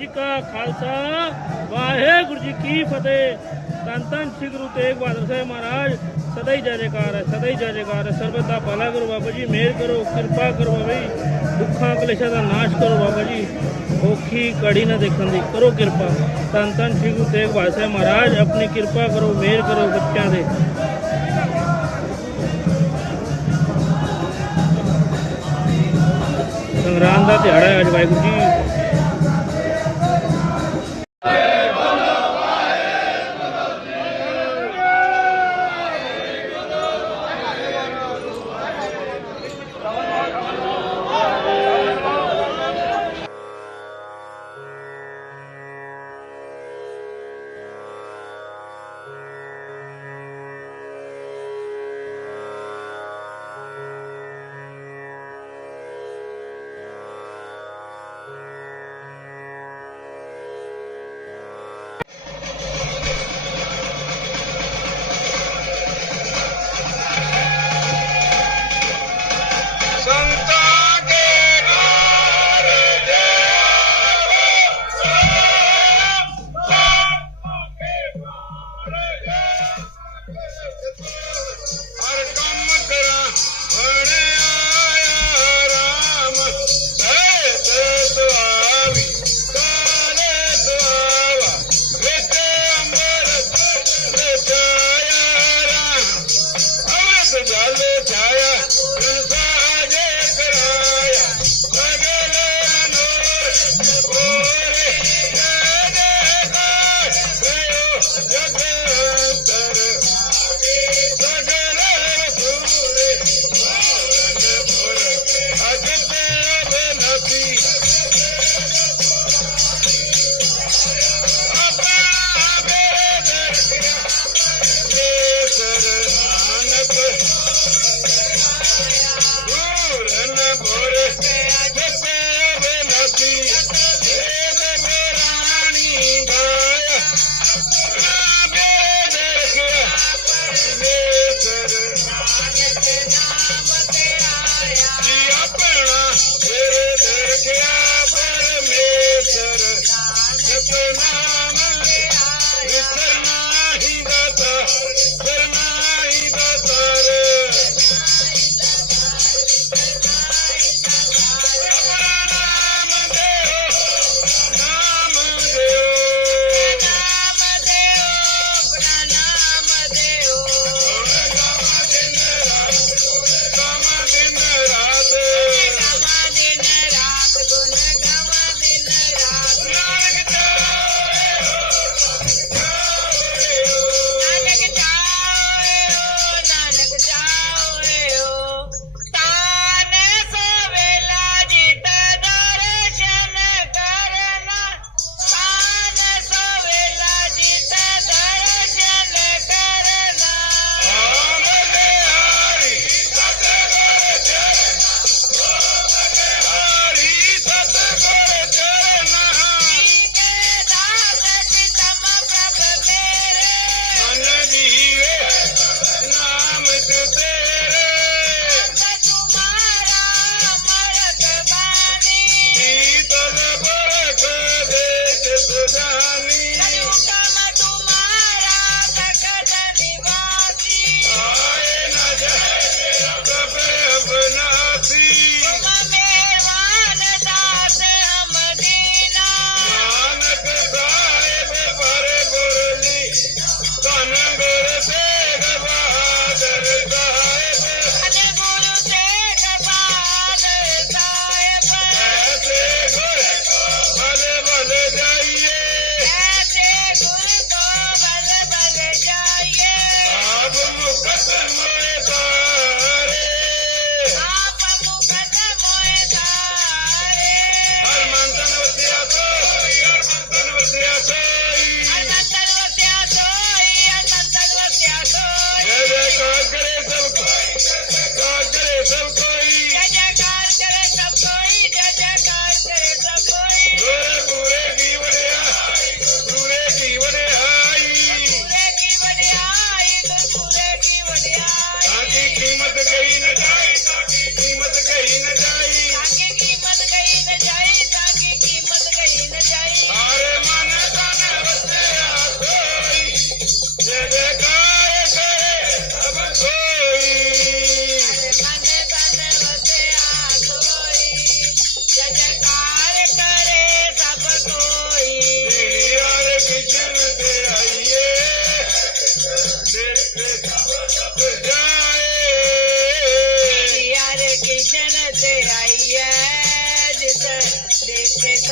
ਜੀ ਕਾ ਖਾਲਸਾ, ਵਾਹਿਗੁਰੂ ਜੀ ਕੀ ਫਤਿਹ। ਤਨ ਤਨ ਸ੍ਰੀ ਗੁਰੂ ਤੇਗ ਬਹਾਦਰ ਸਾਹਿਬ ਮਹਾਰਾਜ, ਸਦਾ ਹੀ ਜੈ ਜੈਕਾਰ ਹੈ, ਸਦਾ ਹੀ ਜੈ ਜੈਕਾਰ ਹੈ। ਸਰਬਤ ਦਾ ਭਲਾ ਕਰੋ ਬਾਬਾ ਜੀ, ਮਿਹਰ ਕਰੋ, ਕਿਰਪਾ ਕਰੋ ਬਾਬਾ ਜੀ। ਦੁੱਖਾਂ ਕਲੇਸ਼ਾਂ ਦਾ ਨਾਸ਼ ਕਰੋ ਬਾਬਾ ਜੀ। ਔਖੀ ਕੜੀ ਨਾ ਦੇਖਣ ਦੀ, ਕਰੋ ਕਿਰਪਾ। ਤਨ ਤਨ ਸ੍ਰੀ ਗੁਰੂ ਤੇਗ ਬਹਾਦਰ ਸਾਹਿਬ ਮਹਾਰਾਜ, ਆਪਣੀ ਕਿਰਪਾ ਕਰੋ, ਮਿਹਰ ਕਰੋ ਬੱਚਿਆਂ ਦੇ। ਸੰਗਰਾਮ ਦਾ ਦਿਹਾੜਾ ਹੈ ਅੱਜ ਵਾਹਿਗੁਰੂ ਜੀ।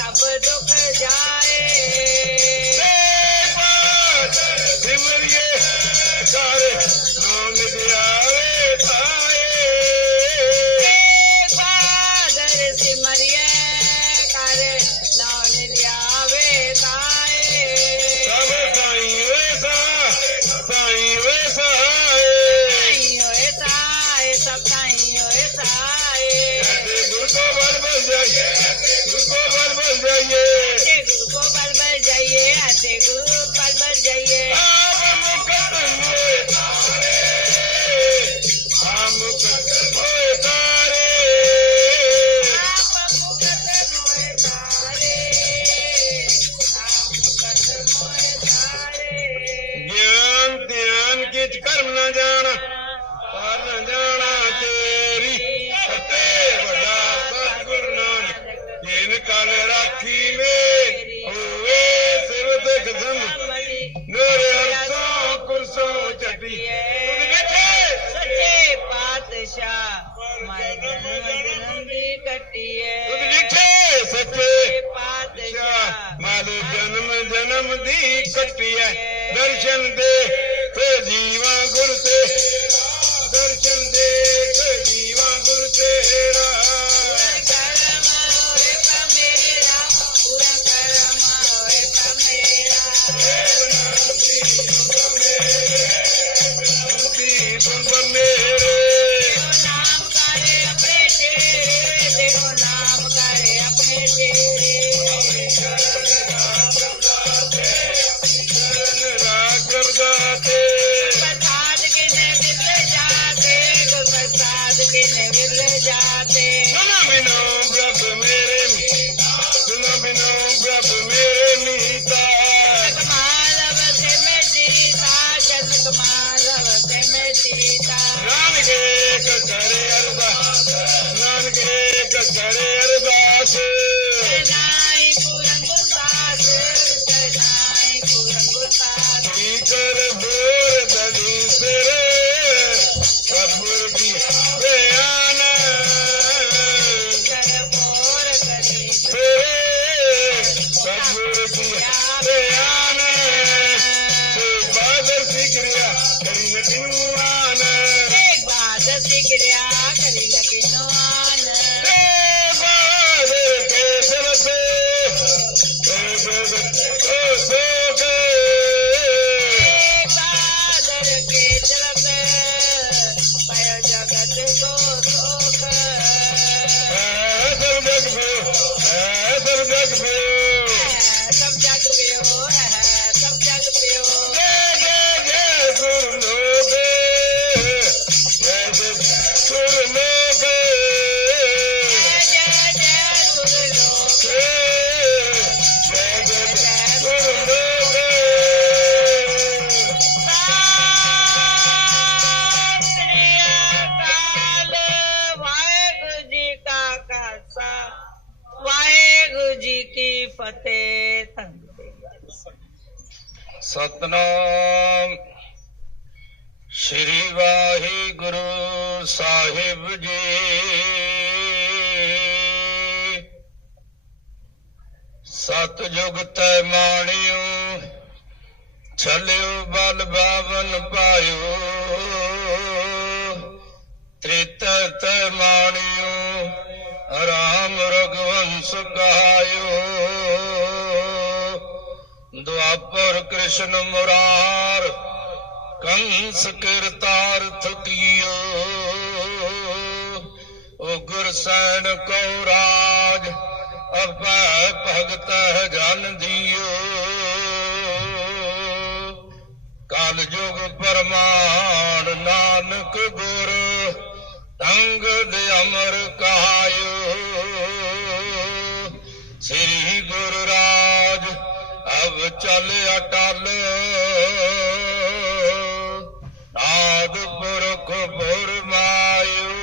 सब दुख जाए Yeah. ਸਤਨਾਮ ਦਰਸ਼ਨ ਮੁਰਾਰ, ਕੰਸ ਕਿਰਤਾਰ ਕੀਓ ਓ ਗੁਰਸੈਨ ਕੋ ਰਾਜ ਅਭੈ ਭਗਤ ਜਨ ਦਿਓ। ਕਾਲ ਯੁਗ ਪਰਮਾਨ ਨਾਨਕ ਗੁਰ, ਤੰਗ ਚਲ ਅਟਲ। ਆਦ ਪੁਰਖ ਫਰਮਾਇਓ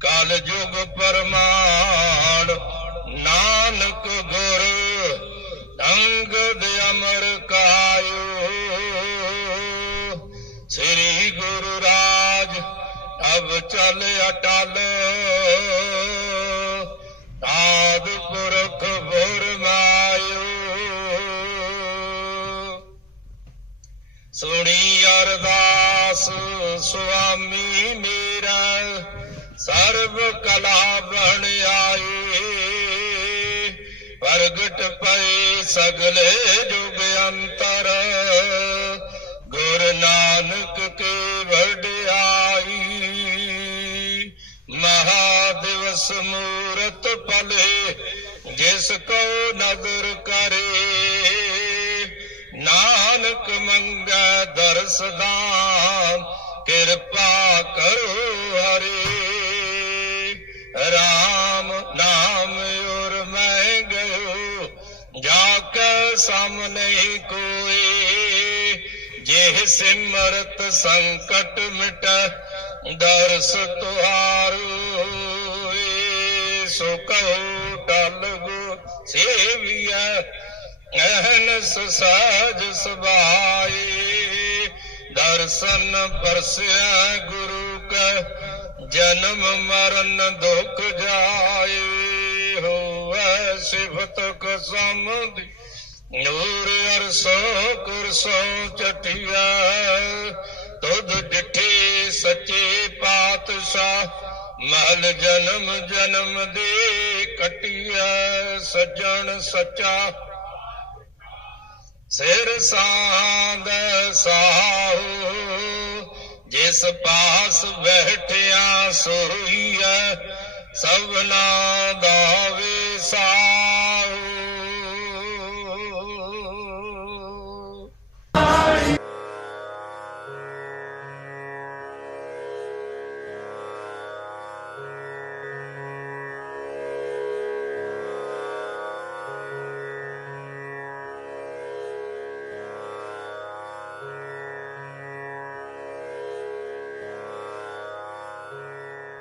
ਕਲ ਜੁਗ ਪਰਮਾਨ, ਨਾਨਕ ਗੁਰ ਅੰਗਦ ਅਮਰ ਕਾਇਓ। ਸ੍ਰੀ ਗੁਰੂ ਰਾਜ, ਅਬ ਚਲ ਅਟਲ। ਸਰਬ ਕਲਾ ਬਣ ਆਏ ਪ੍ਰਗਟ ਪਏ ਸਗਲੇ ਜੁਗ ਅੰਤਰ। ਗੁਰ ਨਾਨਕ ਕੇ ਵਡਿਆਈ ਮਹਾ ਦਿਵਸ ਮੂਰਤ ਪਲੇ ਜਿਸ ਕੋ ਨਦਰ ਕਰੇ। ਨਾਨਕ ਮੰਗੈ ਦਰਸਦਾਨ ਕਿਰਪਾ ਸਮ ਨਹੀਂ ਕੋਏ ਜੇ ਸਿਮਰਤ ਸੰਕਟ ਮਿਟ, ਦਰਸ ਤੁਹਾਰੂ ਏ। ਸੋ ਕਹੋ ਟਲ ਗੋ ਸੇਵੀਐ ਅਹਨਸ ਸਾਜ ਸੁਭਾਏ ਦਰਸ਼ਨ ਪਰਸਿਆ ਗੁਰੂ ਕੈ, ਜਨਮ ਮਰਨ ਦੁਖ ਜਾਏ ਹੋਵੇ ਸਿਫਤ ਕਸਮ ਨੂਰ ਅਰਸੋ ਕੁਰਸੋ ਚਟਿਆ ਤੁਧ ਡਿਠੇ ਸੱਚੇ ਪਾਤਸ਼ਾਹ, ਮਹਲ ਜਨਮ ਜਨਮ ਦੇ ਕਟਿਆ, ਸੱਜਣ ਸੱਚਾ। ਸਿਰ ਸਾਂਦ ਸਾਹੂ, ਜਿਸ ਪਾਸ ਬੈਠਿਆ ਸੋਈਐ, ਸਭਨਾ ਦਾ ਵਿਸਾਹੂ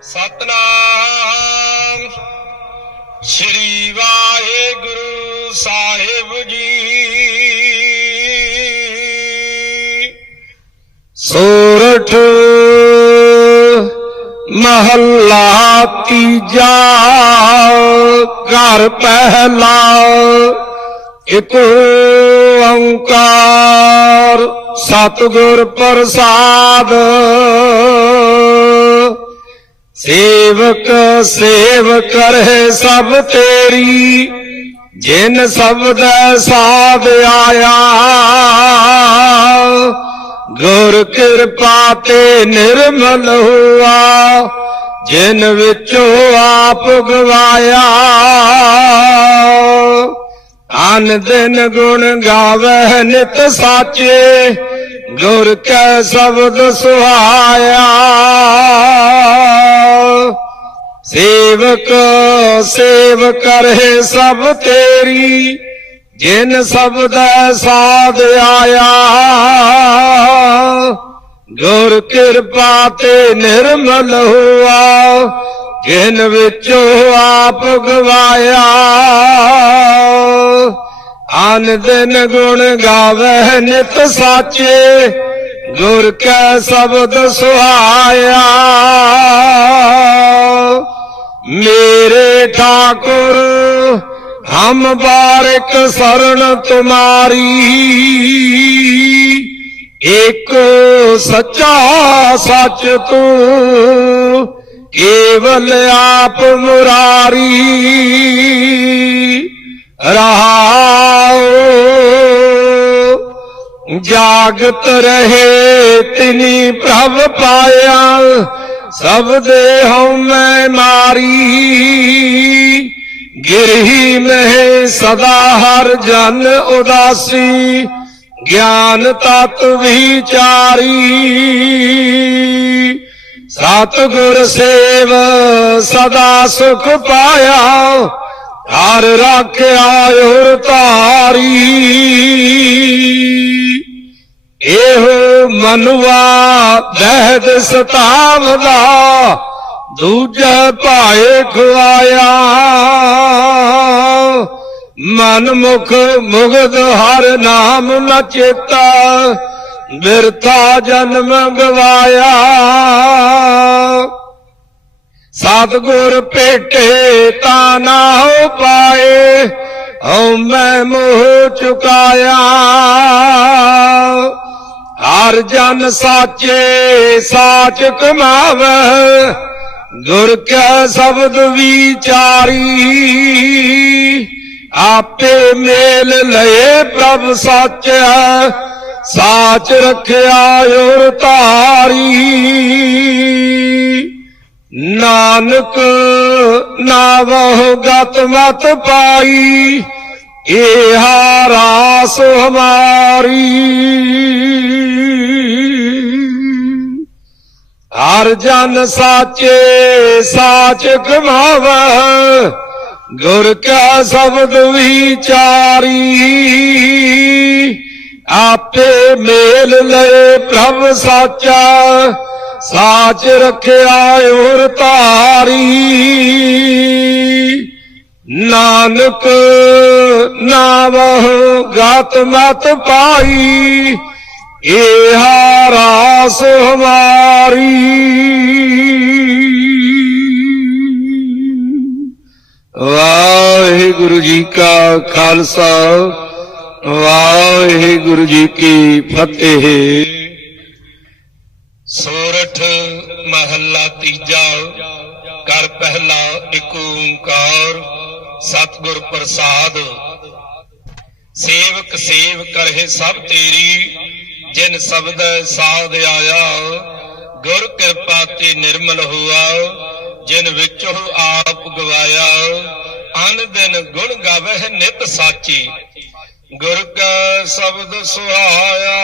ਸਤਨਾਮ। ਸ੍ਰੀ ਵਾਹਿਗੁਰੂ ਸਾਹਿਬ ਜੀ। ਸੋਰਠ ਮਹੱਲਾ ਤੀਜਾ ਘਰ ਪਹਿਲਾ ਇਕ ਓੰਕਾਰ ਸਤਿਗੁਰ ਪ੍ਰਸਾਦ। ਸੇਵਕ ਸੇਵ ਕਰੇ ਸਭ ਤੇਰੀ, ਜਿਨ ਸਬਦ ਸਾਧ ਆਇਆ। ਗੁਰ ਕਿਰਪਾ ਤੇ ਨਿਰਮਲ ਹੁਆ, ਜਿਨ ਵਿੱਚੋਂ ਆਪ ਗਵਾਇਆ। ਅਨ ਦਿਨ ਗੁਣ ਗਾਵੇ ਨਿਤ ਸਾਚੇ, ਗੁਰ ਕੈ ਸ਼ਬਦ ਸੁਹਾਇਆ। ਸੇਵਕ ਸੇਵ ਕਰੇ ਸਭ ਤੇਰੀ, ਜਿਨ ਸਬਦ ਸਾਧ ਆਇਆ। ਗੁਰ ਕਿਰਪਾ ਤੇ ਨਿਰਮਲ ਹੁਆ, ਜਿਨ ਵਿੱਚੋਂ ਆਪ ਗਵਾਇਆ। ਅਨ ਦਿਨ ਗੁਣ ਗਾਵੇ ਨਿਤ ਸਾਚੇ ਗੁਰ ਕੈ ਸ਼ਬਦ ਸੁਹਾਇਆ। ਮੇਰੇ ਠਾਕੁਰ, ਹਮ ਬਾਰਿਕ ਸਰਣ ਤੁਮਾਰੀ। ਇੱਕ ਸੱਚਾ ਸੱਚ ਤੂੰ, ਕੇਵਲ ਆਪ ਮੁਰਾਰੀ। ਰਹਾਓ। ਜਾਗਤ ਰਹੇ ਤਿਨੀ ਪ੍ਰਭ ਪਾਇਆ, ਸਭ ਦੇਹੁ ਮੈਂ ਮਾਰੀ। ਗਿਰਹੀ ਮਹਿ ਸਦਾ ਹਰ ਜਨ ਉਦਾਸੀ, ਗਿਆਨ ਤਤ ਵਿਚਾਰੀ। ਸਤਿਗੁਰ ਸੇਵ ਸਦਾ ਸੁਖ ਪਾਇਆ ਹਰ ਰਾਖਿਆ ਉਰ ਧਾਰੀ। ਇਹੋ ਮਨੁਆ ਦਹਿਦ ਸਤਾਵਦਾ, ਦੂਜੇ ਭਾਏ ਖਵਾਇਆ ਮਨ ਮੁਖ ਮੁਗਧ ਹਰ ਨਾਮ ਨ ਚੇਤਾ, ਬਿਰਥਾ ਜਨਮ ਗਵਾਇਆ। ਸਤਗੁਰ ਭੇਟੇ ਤਾਂ ਨਾ ਹੋ ਪਾਏ, ਹਉ ਮੈਂ ਮੋਹ ਚੁਕਾਇਆ। ਹਰ ਜਨ ਸਾਚੇ ਸਾਚ ਕਮਾਵੇ, ਗੁਰ ਕੈ ਸ਼ਬਦ ਵਿਚਾਰੀ। ਆਪੇ ਮੇਲ ਲਏ ਪ੍ਰਭ ਸਾਚੈ, ਸਾਚ ਰਖਿਆ ਔਰ ਧਾਰੀ ਨਾਨਕ ਨਾਵਹੁ ਗਤ ਮਤ ਪਾਈ ਇਹ ਰਾਸ ਹਮਾਰੀ। ਹਰ ਜਨ ਸਾਚੇ ਸਾਚ ਕਮਾਵੈ ਗੁਰ ਕਾ ਸ਼ਬਦ ਵਿਚਾਰੀ। ਆਪੇ ਮੇਲ ਲਏ ਪ੍ਰਭ ਸਾਚਾ ਸਾਚ ਰਖਿਆ ਔਰ ਧਾਰੀ। ਨਾਨਕ ਨਾਵਹੁ ਗਤ ਮਤ ਪਾਈ, ਏਹਾ ਰਾਸ ਹਮਾਰੀ। ਵਾਹਿਗੁਰੂ ਜੀ ਕਾ ਖਾਲਸਾ, ਵਾਹਿਗੁਰੂ ਜੀ ਕੀ ਫਤਿਹ। ਸੋਰਠ ਮਹੱਲਾ ਤੀਜਾ ਕਰ ਪਹਿਲਾ ਏਕ ਓੰਕਾਰ, ਸਤਿਗੁਰ ਪ੍ਰਸਾਦ। ਸੇਵਕ ਸੇਵ ਕਰਹਿ ਸਭ ਤੇਰੀ, ਜਿਨ ਸ਼ਬਦ ਸਾਧ ਆਇਆ, ਗੁਰ ਕਿਰਪਾ ਤੇ ਨਿਰਮਲ ਹੋਆ, ਜਿਨ ਵਿੱਚੋਂ ਆਪ ਗਵਾਇਆ, ਅਨ ਦਿਨ ਗੁਣ ਗਾਵਹਿ ਨਿਤ ਸਾਚੀ। ਗੁਰ ਕਾ ਸ਼ਬਦ ਸੁਹਾਇਆ।